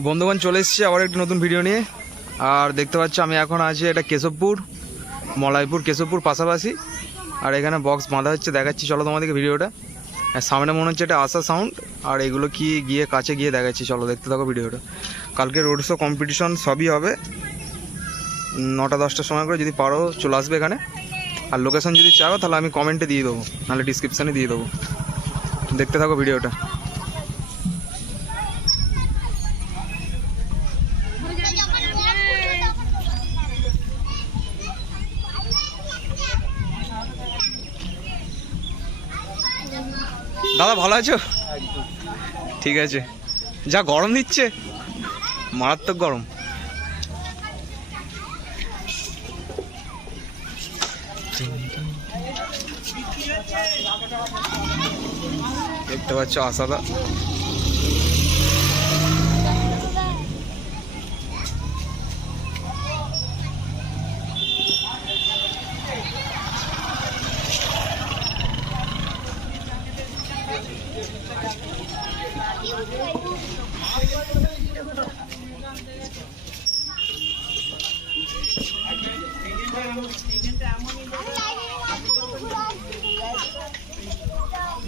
বন্ধুগণ চলে এসেছি আবার একটি নতুন ভিডিও নিয়ে। আর দেখতে পাচ্ছ আমি এখন আছি এটা কেশবপুর, মলাইপুর কেশবপুর পাশাপাশি। আর এখানে বক্স বাঁধা হচ্ছে, দেখাচ্ছি চলো তোমাদেরকে ভিডিওটা। সামনে মনে হচ্ছে এটা আশা সাউন্ড, আর এগুলো কি গিয়ে কাছে গিয়ে দেখাচ্ছি, চলো দেখতে থাকো ভিডিওটা। কালকে রোড শো কম্পিটিশন সবই হবে 9টা-10টার সময় করে, যদি পারো চলে আসবে এখানে। আর লোকেশন যদি চাও তাহলে আমি কমেন্টে দিয়ে দেবো, নাহলে ডিসক্রিপশানে দিয়ে দেবো। দেখতে থাকো ভিডিওটা। দাদা ভালো আছো? ঠিক আছে। যা গরম দিচ্ছে, মারাত্মক গরম। দেখতে পাচ্ছ আশাদা।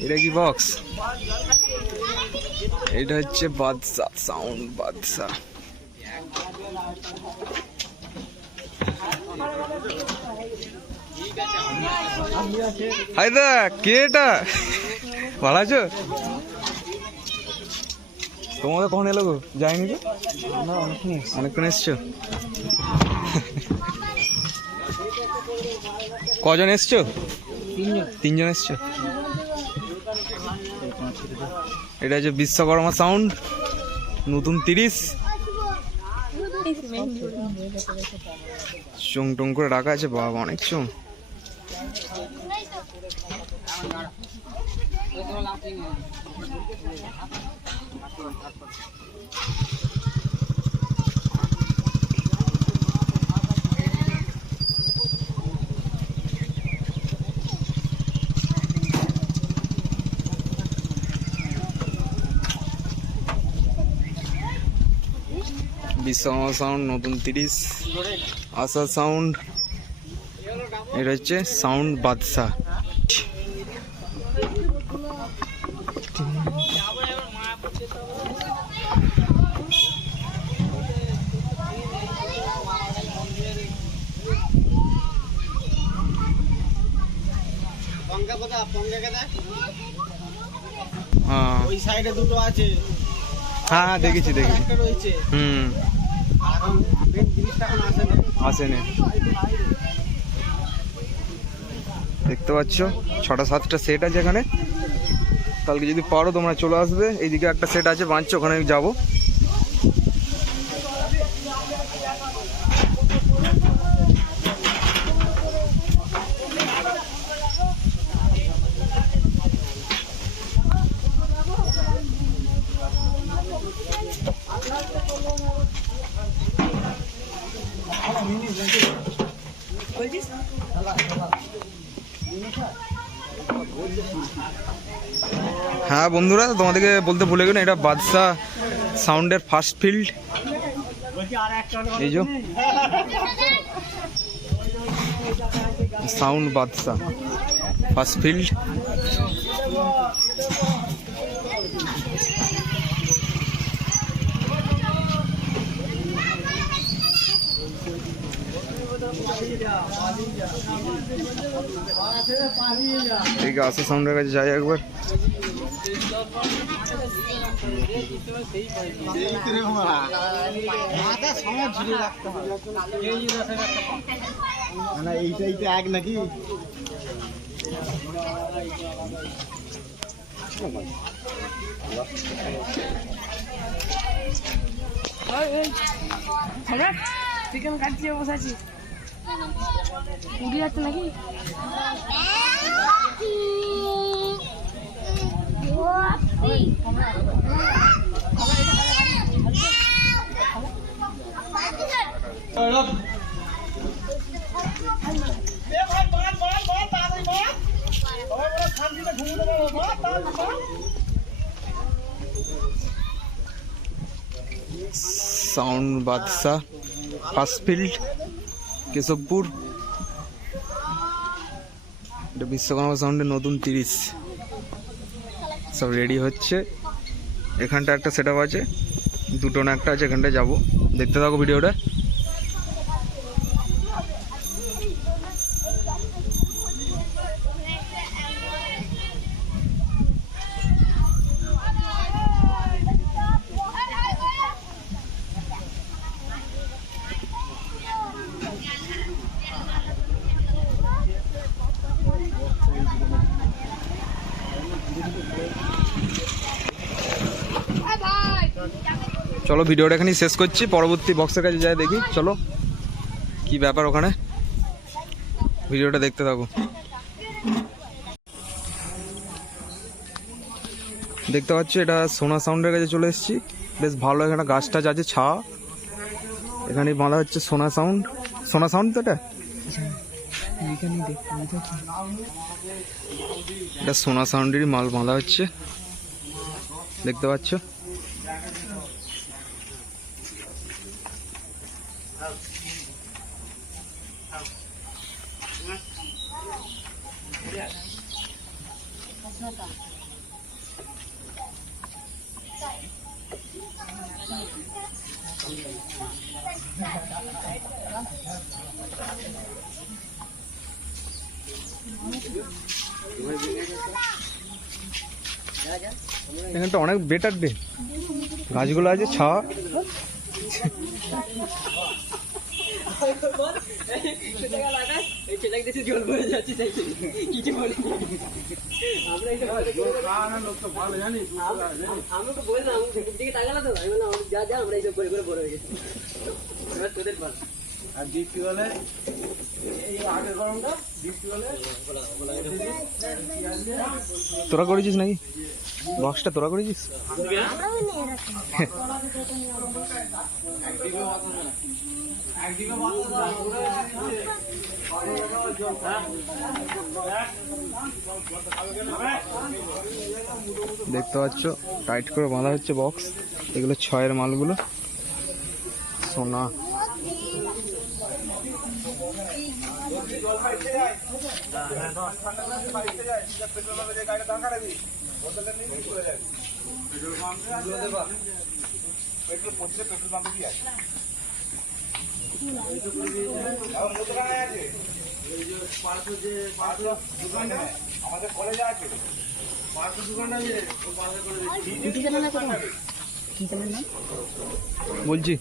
এটা কি বক্স? এটা হচ্ছে বাদশা সাউন্ড, বাদশা। হাই দা, কে এটা? ভালো আছো? তোমাদের কখন এলো গো? যায়নি তো? অনেকক্ষণ এসছো। কজন এসছো? তিনজন এসছো। এটা হচ্ছে বিশ্বকর্মা সাউন্ড, নতুন 30। চোং টোং করে রাখা আছে, বাবা অনেক চোং। বিশ্বকর্মা সাউন্ড নতুন 30, আশা সাউন্ড। এটা হচ্ছে সাউন্ড বাদশা। ওই সাইডে দুটো আছে। হ্যাঁ হ্যাঁ দেখেছি দেখেছি। আসেনি। দেখতে পাচ্ছ 6টা-7টা সেট আছে এখানে। কালকে যদি পারো তোমরা চলে আসবে। এইদিকে একটা সেট আছে বাঁচছো, ওখানে যাবো। হ্যাঁ বন্ধুরা, তোমাদেরকে বলতে ভুলে গেলাম, এটা বাদশা সাউন্ডের ফার্স্ট ফিল্ড। এই যে সাউন্ড বাদশা ফার্স্ট ফিল্ড। ঠিক আছে, সাউন্ডের কাছে যাই একবার। এইটা এক নাকি? চিকেন কাটতে বসেছি, উড়ে যাচ্ছে নাকি? সাউন্ড বাদশা, ফার্স্ট ফিল্ড, কেশবপুর। এটা বিশ্বকর্মা সাউন্ডের নতুন 30 সব রেডি হচ্ছে। এখানটা একটা সেট আপ আছে, দুটো না একটা আছে, এখানটায় যাবো। দেখতে থাকো ভিডিওটা। চলো ভিডিওটা এখানেই শেষ করছি, পরবর্তী বক্সের কাছে যাই দেখি। চলো কি ব্যাপার ওখানে, ভিডিওটা দেখতে থাকো। দেখতে পাচ্ছ এটা সোনা সাউন্ডের কাছে চলে এসেছি। বেশ ভালো, এখানে গাছ টাছ আছে, ছা এখানে বাঁধা হচ্ছে সোনা সাউন্ড। সোনা সাউন্ড তো এটা সোনা সাউন্ডেরই মাল বাঁধা হচ্ছে, দেখতে পাচ্ছ। এখানটা অনেক বেটার ডে, গাছগুলো আছে, ছা আর বৃষ্টি হলে এই আগের গরমটা বৃষ্টি হলে তোরা করেছিস নাকি বক্সটা? তোরা করেছিস? দেখতে পাচ্ছ টাইট করে বাঁধা হচ্ছে বক্স। এগুলো 6-এর মালগুলো সোনা। আমাদের কলেজে আছে বলছি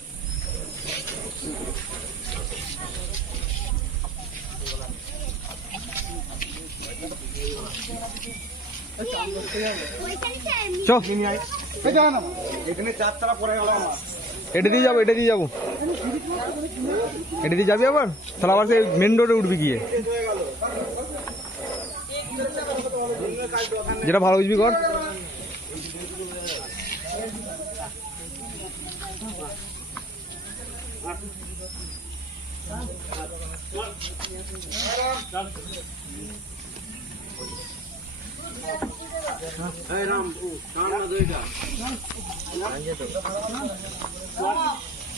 এখানে 4 তারা পড়ে গেল আমার। এটা দিয়ে যাবো, এটা দিয়ে যাবো, এটা দিয়ে যাবি আবার? তাহলে আবার সেই মেন রোডে উঠবি গিয়ে, যেটা ভালো বুঝবি কর।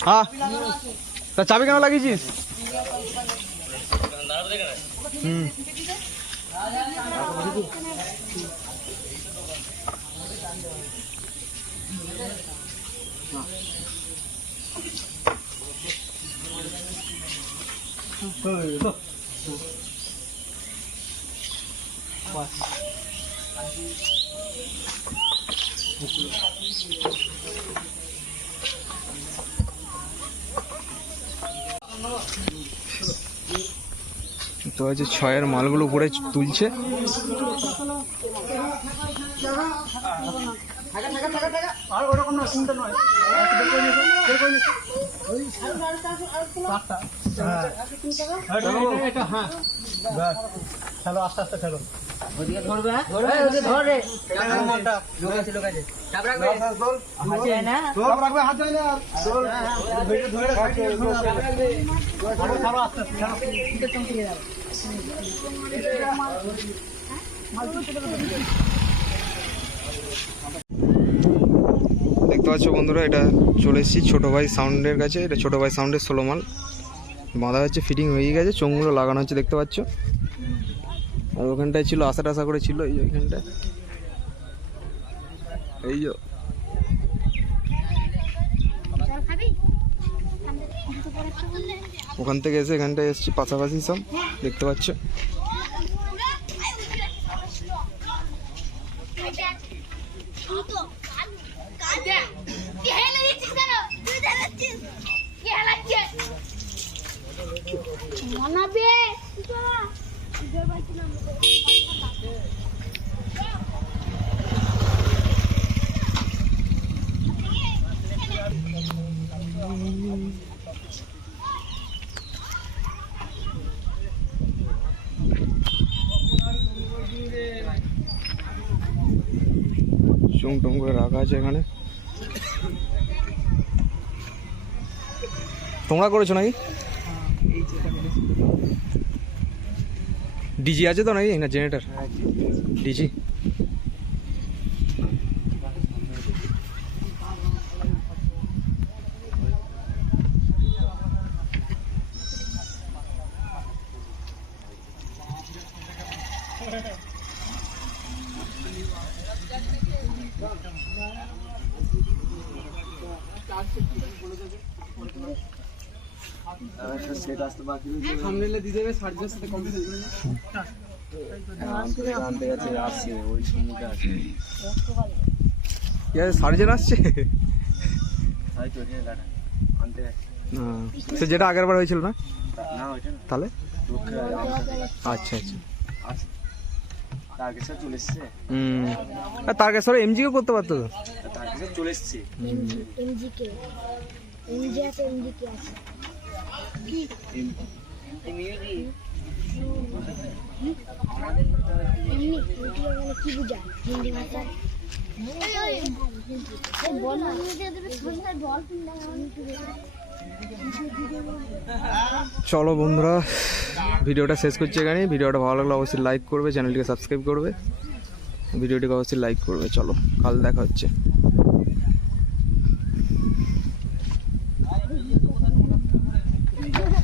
হ্যাঁ, তা চাবি কেন লাগিয়েছিস? তো হচ্ছে 6-এর মালগুলো উপরে তুলছে। চলো আস্তে আস্তে চলো। দেখতে দেখতে পাচ্ছ বন্ধুরা, এটা চলে এসেছি ছোটো ভাই সাউন্ডের কাছে। এটা ছোটো ভাই সাউন্ডের 16 মাল বাঁধা হচ্ছে, ফিটিং হয়ে গেছে, চোঙগুলো লাগানো হচ্ছে দেখতে পাচ্ছ। আর ওখানটায় ছিল আশা টাশা করে ছিল, এই ওইখানটায় এই যে ওখান থেকে এসে এখানটায় এসেছি পাশাপাশি সব দেখতে পাচ্ছ। চুং টুং করে রাখা আছে এখানে। তোমরা করেছো নাকি? ডিজি আছে তো নাকি না জেনারেটর? ডিজি সেট আসতে বাকি সামনে দিয়ে দেবে, সার্জের সাথে কম্পিউটার আনতে গেছে, আসছে ওই সম্মুখে আছে। সার্জেন আসছে তাই তো আনতে গেছে। সে যেটা আগের বার হয়েছিল না? না ওইটা না, তাহলে দুঃখে আচ্ছা আচ্ছা। তারকেশ্বর চলে এসছে। তারকেশ্বরে এমজিও করতে পারতো তো। তারকেশ্বর চলে এসছে। এমজিকে এমজি আছে, এমজিকে আছে কি এমনি কি বুঝা হিন্দি ভাষা বল চলো বন্ধুরা, ভিডিওটা শেষ করছি এখানে। ভিডিওটা ভালো লাগলে অবশ্যই লাইক করবে, চ্যানেলটিকে সাবস্ক্রাইব করবে, ভিডিওটিকে অবশ্যই লাইক করবে। চলো, কাল দেখা হচ্ছে।